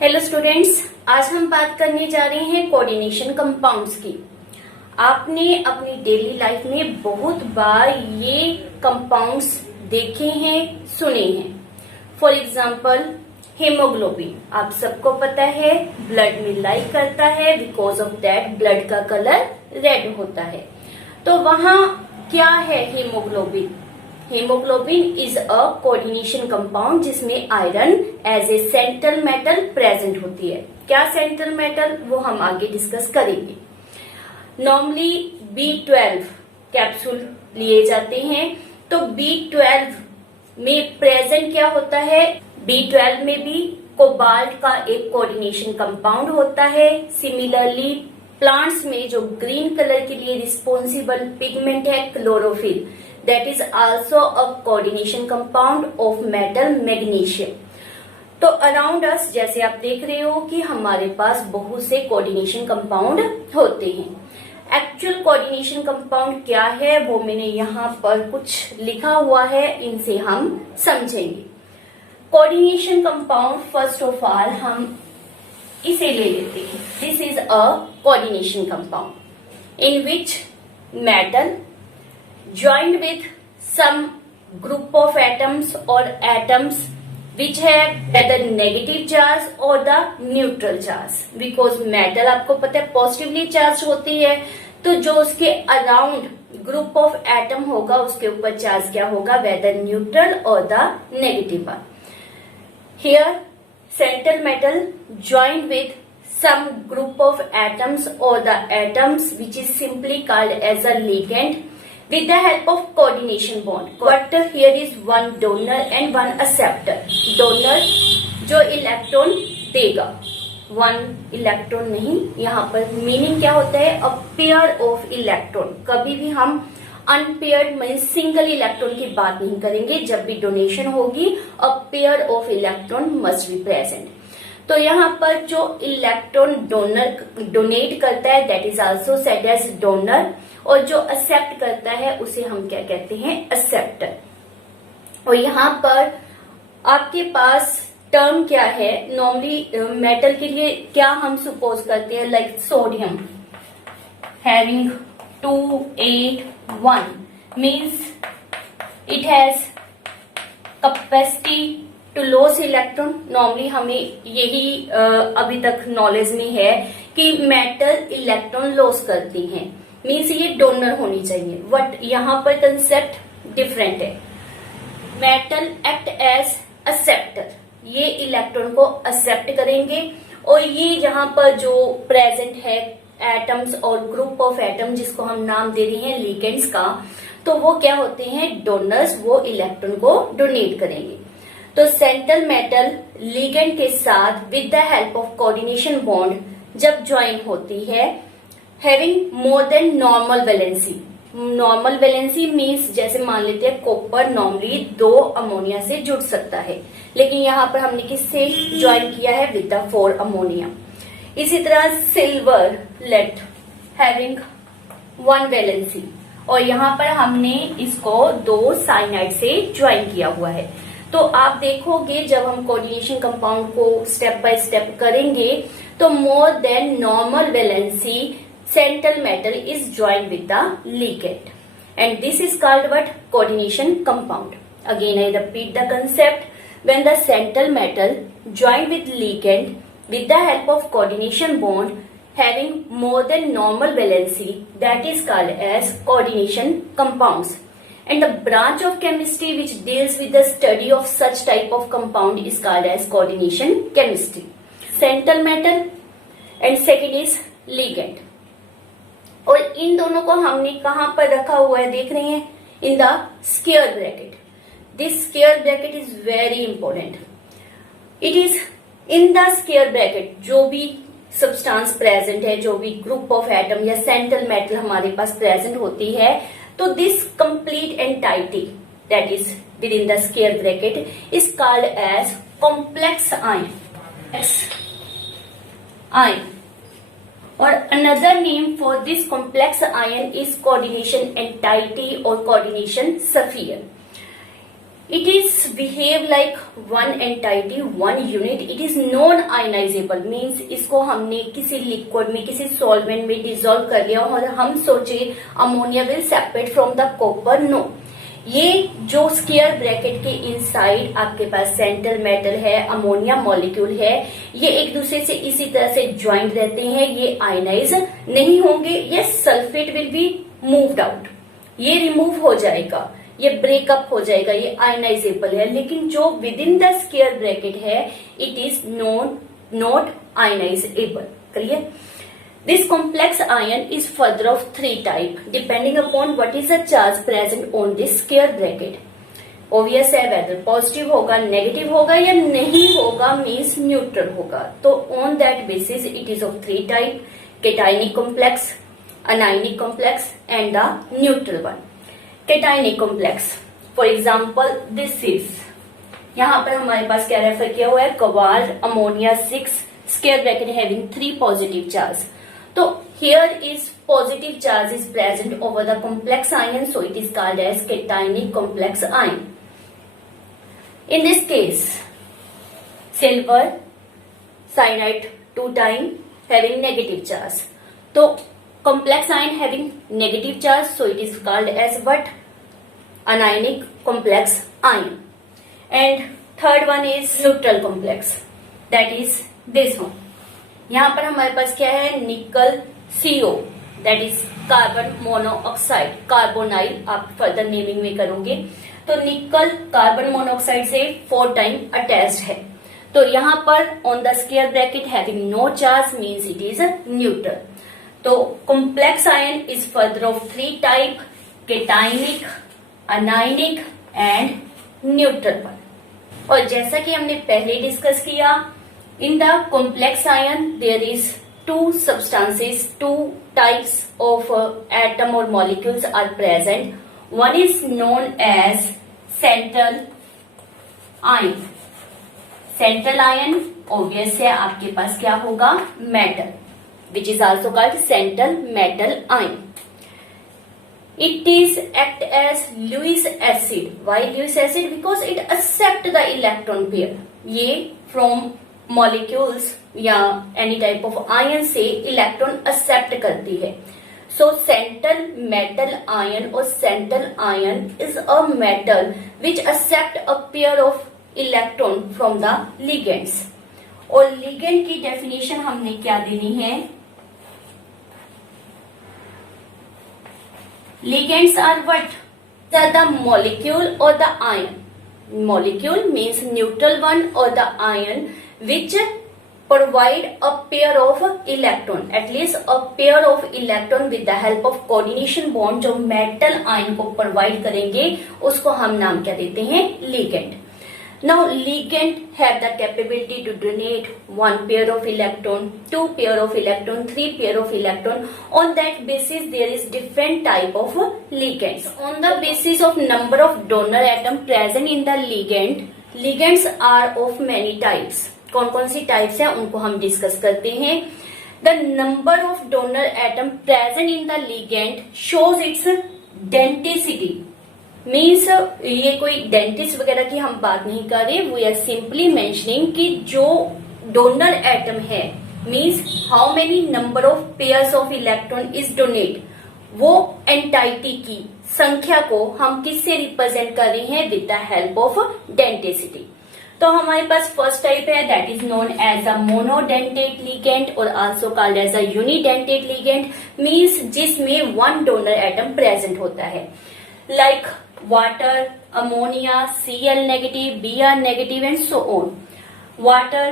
Hello students, आज हम बात करने जा रहे हैं कोऑर्डिनेशन कंपाउंड्स की। आपने अपनी डेली लाइफ में बहुत बार ये कंपाउंड्स देखे हैं, सुने हैं। फॉर एग्जांपल हेमोग्लोबिन, आप सबको पता है ब्लड में लाइक करता है, बिकॉज ऑफ दैट ब्लड का कलर रेड होता है। तो वहां क्या है haemoglobin? Haemoglobin is a coordination compound जिसमें iron as a central metal present होती है। क्या सेंट्रल मेटल, वो हम आगे डिस्कस करेंगे। नॉर्मली B12 कैप्सूल लिए जाते हैं, तो B12 में प्रेजेंट क्या होता है? B12 में भी कोबाल्ट का एक कोऑर्डिनेशन कंपाउंड होता है। सिमिलरली प्लांट्स में जो ग्रीन कलर के लिए रिस्पॉन्सिबल पिगमेंट है chlorophyll, that is also a coordination compound of metal magnesium। तो अराउंड अस जैसे आप देख रहे हो कि हमारे पास बहुत से कोऑर्डिनेशन कंपाउंड होते हैं। एक्चुअल कोऑर्डिनेशन कंपाउंड क्या है वो मैंने यहाँ पर कुछ लिखा हुआ है, इनसे हम समझेंगे। Coordination compound first of all हम इसे ले लेते हैं। This is a coordination compound in which metal joined with some group of atoms or atoms which have either negative charge or the neutral charge, because metal आपको पता है positively charge होती है, तो जो उसके अराउंड ग्रुप ऑफ एटम होगा उसके ऊपर चार्ज क्या होगा? वेदर न्यूट्रल और the negative one. Here central metal joined with some group of atoms or the atoms which is simply called as a ligand with the help of coordination bond, but here is one donor and one acceptor। donor जो electron देगा, one electron नहीं, यहाँ पर meaning क्या होता है? अ pair of electron. कभी भी हम अनपेयर्ड मीन सिंगल इलेक्ट्रॉन की बात नहीं करेंगे। जब भी डोनेशन होगी a pair of electron must be present. तो यहाँ पर जो इलेक्ट्रॉन डोनर डोनेट करता है that is also said as donor, और जो एक्सेप्ट करता है उसे हम क्या कहते हैं? एक्सेप्टर। और यहाँ पर आपके पास टर्म क्या है? नॉर्मली मेटल के लिए क्या हम सपोज करते हैं? Like sodium having 281 means it has capacity to loss electron. Normally हमें यही अभी तक नॉलेज में है कि मेटल इलेक्ट्रॉन लॉस करती हैं, मीन्स ये डोनर होनी चाहिए। बट यहाँ पर कंसेप्ट डिफरेंट है। मेटल एक्ट एज एक्सेप्टर, ये इलेक्ट्रॉन को एक्सेप्ट करेंगे, और ये यहाँ पर जो प्रेजेंट है एटम्स और ग्रुप ऑफ एटम जिसको हम नाम दे रहे हैं लिगेंड्स का, तो वो क्या होते हैं? डोनर्स, वो इलेक्ट्रॉन को डोनेट करेंगे। तो सेंट्रल मेटल लिगेंड के साथ with the help of coordination bond जब ज्वाइन होती है, having more than normal valency. Normal valency means जैसे मान लेते हैं कॉपर नॉर्मली 2 अमोनिया से जुड़ सकता है, लेकिन यहाँ पर हमने किससे ज्वाइन किया है? With the 4 ammonia. इसी तरह सिल्वर लेड हैविंग 1 वैलेंसी, और यहाँ पर हमने इसको 2 साइनाइड से ज्वाइन किया हुआ है। तो आप देखोगे जब हम कोऑर्डिनेशन कंपाउंड को स्टेप बाय स्टेप करेंगे तो more than normal valency central metal is joined with the ligand, and this is called what? Coordination compound. Again I repeat the concept. When the central metal joined with ligand with the help of coordination bond having more than normal valency, that is called as coordination compounds. And the branch of chemistry which deals with the study of such type of compound is called as coordination chemistry. Central metal and second is ligand, और इन दोनों को हमने कहां पर रखा हुआ है देख रहे हैं? In the square bracket. This square bracket is very important. It is in the square bracket जो भी सब्सटेंस प्रेजेंट है, जो भी ग्रुप ऑफ एटम या सेंट्रल मेटल हमारे पास प्रेजेंट होती है, तो this complete entity that is within the square bracket is called as complex ion. Or another name for this complex ion is coordination entity or coordination sphere. It is behave like one entity, one unit. It is non ionizable means इसको हमने किसी liquid में, किसी solvent में dissolve कर लिया और हम सोचे ammonia will separate from the copper, no. ये जो स्क्वायर ब्रैकेट के इनसाइड आपके पास सेंट्रल मेटल है, अमोनिया मॉलिक्यूल है, ये एक दूसरे से इसी तरह से ज्वाइंट रहते हैं, ये आयनाइज नहीं होंगे, ये sulphate will be moved out, ये रिमूव हो जाएगा, ये ब्रेकअप हो जाएगा, ये आयनाइजेबल है। लेकिन जो within the square bracket है it is not ionisable. Clear? This complex ion is further of three type depending upon what is the charge present on this square bracket. Obvious है whether positive होगा, negative होगा या नहीं होगा means neutral होगा। तो on that basis it is of three type: cationic complex, anionic complex and the neutral one. Cationic complex, for example this is, यहाँ पर हमारे पास क्या रेफर किया हुआ है, cobalt ammonia 6 square bracket having 3 positive charge. So here is positive charge is present over the complex ion, so it is called as cationic complex ion. In this case, silver cyanide 2 time having negative charge. So complex ion having negative charge, so it is called as what? Anionic complex ion. And third one is neutral complex, that is this one. यहाँ पर हमारे पास क्या है, निकल CO, that is carbon monoxide, carbonyl आप further naming में करोगे। तो निकल कार्बन मोनोऑक्साइड से 4 टाइम अटैच्ड है, तो यहाँ पर on the square bracket having no charge means it is neutral. तो complex ion is further of 3 type: cationic, anionic and neutral one. और जैसा कि हमने पहले डिस्कस किया, in the complex ion there is 2 substances, 2 types of atom or molecules are present. One is known as central ion. Central ion obvious है, आपके पास क्या होगा, metal, which is also called central metal ion. It is act as Lewis acid. Why Lewis acid? Because it accept the electron pair. ये from molecules या any type of ion से electron accept करती है। So central metal ion और central ion is a metal which accept a pair of electron from the ligands. और ligand की definition हमने क्या देनी है, ligands are what? The molecule और the ion. Molecule means neutral one or the ion which provide a pair of electron, at least a pair of electron with the help of coordination bond। जो metal ion को provide करेंगे उसको हम नाम क्या देते हैं, ligand। Now ligand have the capability to donate 1 pair of electron, 2 pair of electron, 3 pair of electron. On that basis there is different type of ligands. On the basis of number of donor atom present in the ligand, ligands are of many types. कौन कौन सी types हैं उनको हम discuss करते हैं। The number of donor atom present in the ligand shows its denticity. Means ये कोई dentist वगैरह की हम बात नहीं कर रहे, वी आर सिंपली मेंशनिंग कि जो डोनर एटम है means how many number of pairs of electron is donate, वो एंटाइटी की संख्या को हम किससे रिप्रेजेंट कर रहे हैं, with the help of denticity. तो हमारे पास फर्स्ट टाइप है that is known as a monodentate ligand और also called as a unidentate ligand, means जिसमें 1 डोनर एटम प्रेजेंट होता है, like water, ammonia, Cl negative, Br negative and so on. Water,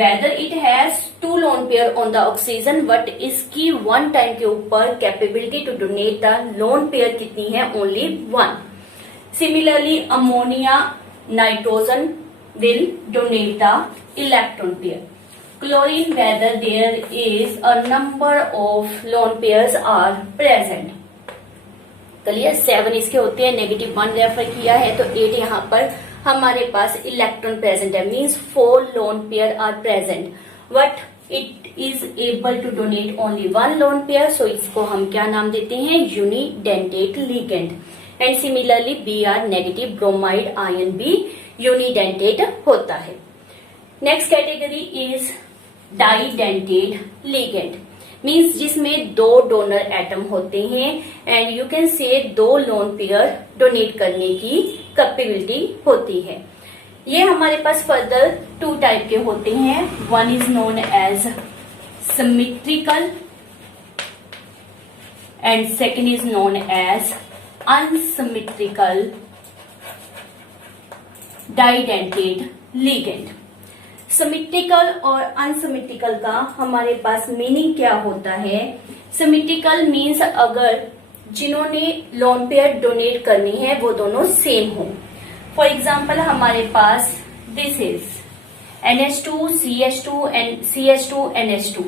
whether it has 2 lone pair on the oxygen but इसकी 1 time के ऊपर capability to donate the lone pair कितनी है, only 1। Similarly ammonia, nitrogen will donate the electron pair. Chlorine, whether there is a number of lone pairs are present. चलिए 7 इसके होते हैं, -1 refer किया है तो 8 यहाँ पर हमारे पास इलेक्ट्रॉन प्रेजेंट है, means 4 lone pair are present, but it is able to donate only 1 lone pair, so इसको हम क्या नाम देते हैं, unidentate ligand. And similarly Br negative bromide ion भी यूनिडेंटेट होता है। Next category is didentate ligand means जिसमें दो डोनर एटम होते हैं एंड यू कैन से दो लोन पेयर डोनेट करने की कैपेबिलिटी होती है। ये हमारे पास फर्दर टू टाइप के होते हैं। One is known as symmetrical and second is known as unsymmetrical didentate ligand. Symmetrical और अनसिमेट्रिकल का हमारे पास मीनिंग क्या होता है? सिमेट्रिकल मीन्स अगर जिन्होंने लोन पेयर डोनेट करनी है वो दोनों सेम हो। फॉर एग्जाम्पल हमारे पास this is NH2 CH2 and CH2 NH2।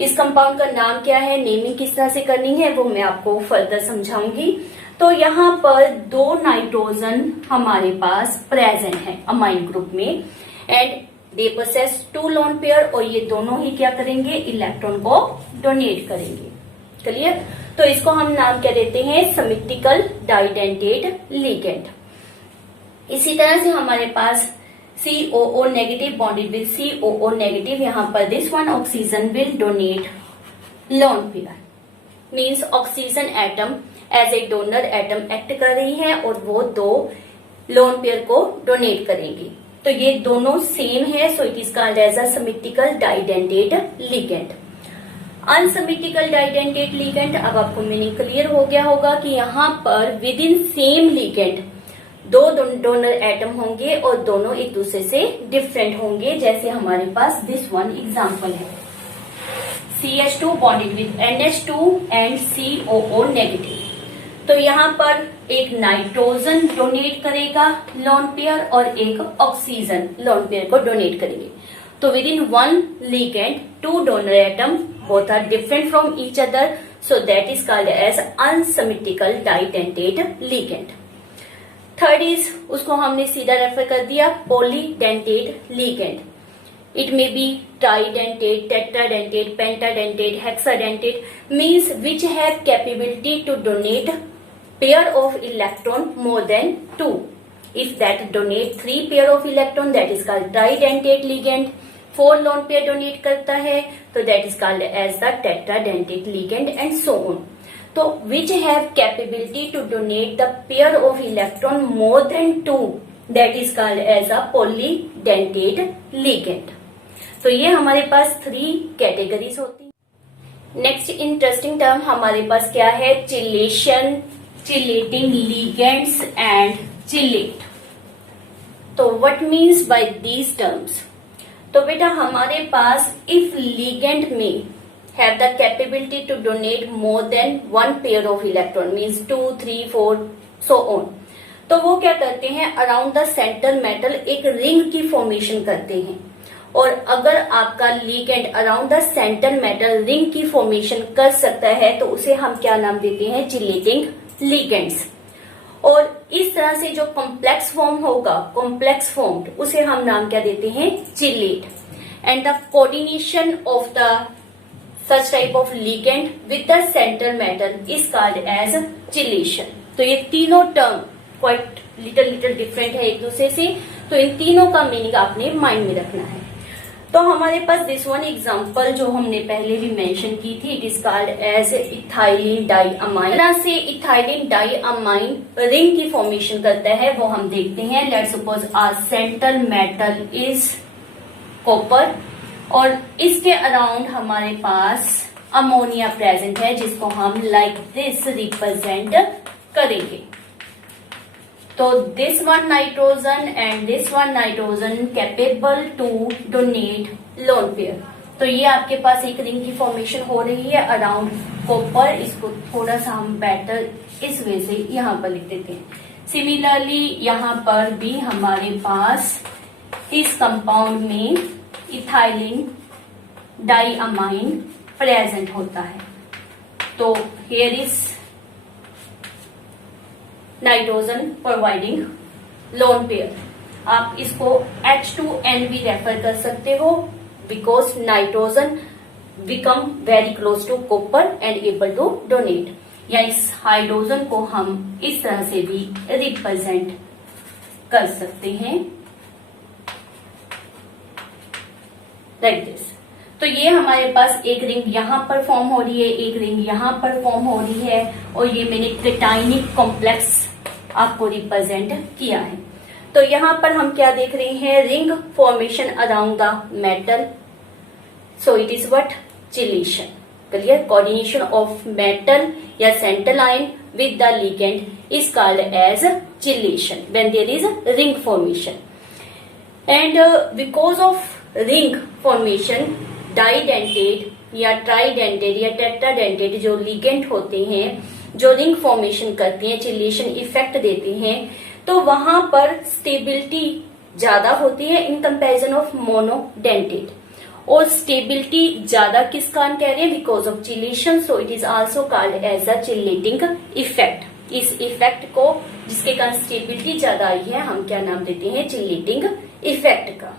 इस कंपाउंड का नाम क्या है, नेमिंग किस तरह से करनी है वो मैं आपको फर्दर समझाऊंगी। तो यहाँ पर दो नाइट्रोजन हमारे पास प्रेजेंट है अमाइन ग्रुप में and they possess two lone pair और ये दोनों ही क्या करेंगे, इलेक्ट्रॉन को डोनेट करेंगे। क्लियर? तो इसको हम नाम क्या देते हैं, सिमेट्रिकल डाइडेंटेड लिगेंड। इसी तरह से हमारे पास COO negative bonded with COO negative, यहाँ पर this one oxygen will donate lone pair means oxygen atom as a donor atom act कर रही है और वो दो लोन पेयर को डोनेट करेंगी। तो ये दोनों सेम है, so it is called as a symmetrical didentate ligand. Unsymmetrical didentate ligand, अब आपको मीनिंग क्लियर हो गया होगा कि यहाँ पर विद इन सेम लिगेंड दो डोनर एटम होंगे और दोनों एक दूसरे से डिफरेंट होंगे। जैसे हमारे पास दिस वन एग्जांपल है, CH2 bonded with NH2 and COO negative. तो यहाँ पर एक नाइट्रोजन डोनेट करेगा लोन पेयर और एक ऑक्सीजन लोन पेयर को डोनेट करेंगे। तो within one ligand two donor atom both are different from each other, so that is called as unsymmetrical didentate ligand. Third is, उसको हमने सीधा refer कर दिया, polydentate ligand. It may be tridentate, tetradentate, pentadentate, hexadentate, means which have capability to donate pair of electron more than 2. If that donate 3 pair of electron, that is called tridentate ligand. 4 lone pair donate करता है तो that is called as the tetradentate ligand and so on. तो which have capability to donate the pair of electron more than 2, that is called as a polydentate ligand. तो ये हमारे पास 3 categories होती हैं। Next interesting term हमारे पास क्या है, chelation, chelating ligands and chelate. तो what means by these terms? तो बेटा हमारे पास इफ लिगेंड में have the capability to donate more than 1 pair of electron means 2, 3, 4 so on, तो वो क्या करते हैं, अराउंड द सेंटर मेटल एक रिंग की फॉर्मेशन करते हैं। और अगर आपका ligand around the centre metal ring की फॉर्मेशन कर सकता है तो उसे हम क्या नाम देते हैं, चिलेटिंग लिगेंड्स। और इस तरह से जो कॉम्प्लेक्स फॉर्म होगा, कॉम्प्लेक्स फॉर्म्ड, उसे हम नाम क्या देते हैं, chelate. And the coordination of the such type of ligand with the centre metal is called as chelation. तो ये तीनों टर्म क्वाइट लिटिल डिफरेंट है एक दूसरे से, तो इन तीनों का मीनिंग आपने माइंड में रखना है। तो हमारे पास दिस वन एग्जांपल जो हमने पहले भी मेंशन की थी, it is called as ethylene diamine. तरह से इथाइलिन डाइअमाइन रिंग की फॉर्मेशन करता है वो हम देखते हैं। Let's suppose our central metal is copper और इसके अराउंड हमारे पास अमोनिया प्रेजेंट है जिसको हम लाइक दिस रिप्रेजेंट करेंगे। तो this one nitrogen and this one nitrogen capable to donate lone pair. तो ये आपके पास एक रिंग की फॉर्मेशन हो रही है अराउंड कॉपर। इसको थोड़ा सा हम बेटर इस वे से यहाँ पर लिख देते हैं। सिमिलरली यहाँ पर भी हमारे पास इस कंपाउंड में इथाइलिन डाइअमाइन प्रेजेंट होता है। तो here is nitrogen providing lone pair. आप इसको H2N भी रेफर कर सकते हो because nitrogen become very close to copper and able to donate. या इस हाइड्रोजन को हम इस तरह से भी रिप्रेजेंट कर सकते हैं लाइक दिस। तो ये हमारे पास एक रिंग यहाँ पर फॉर्म हो रही है, एक रिंग यहाँ पर फॉर्म हो रही है, और ये मैंने केटाइनिक कॉम्प्लेक्स आपको रिप्रेजेंट किया है। तो यहाँ पर हम क्या देख रहे हैं, ring formation around the metal, so it is what, chelation. Clear, coordination of metal या central ion with the ligand is called as chylation when there is a ring formation. And because of ring formation, didentate या tridentate या tetradentate जो ligand होते हैं, जो ring formation करते हैं, chelation effect देते हैं, तो वहां पर स्टेबिलिटी ज्यादा होती है इन कंपैरिजन ऑफ मोनोडेंटेट। और स्टेबिलिटी ज्यादा किस कारण कह रहे हैं, because of chelation, so it is also called as a chelating effect. इस इफेक्ट को जिसके कारण स्टेबिलिटी ज्यादा आई है, हम क्या नाम देते हैं, चिलेटिंग इफेक्ट का।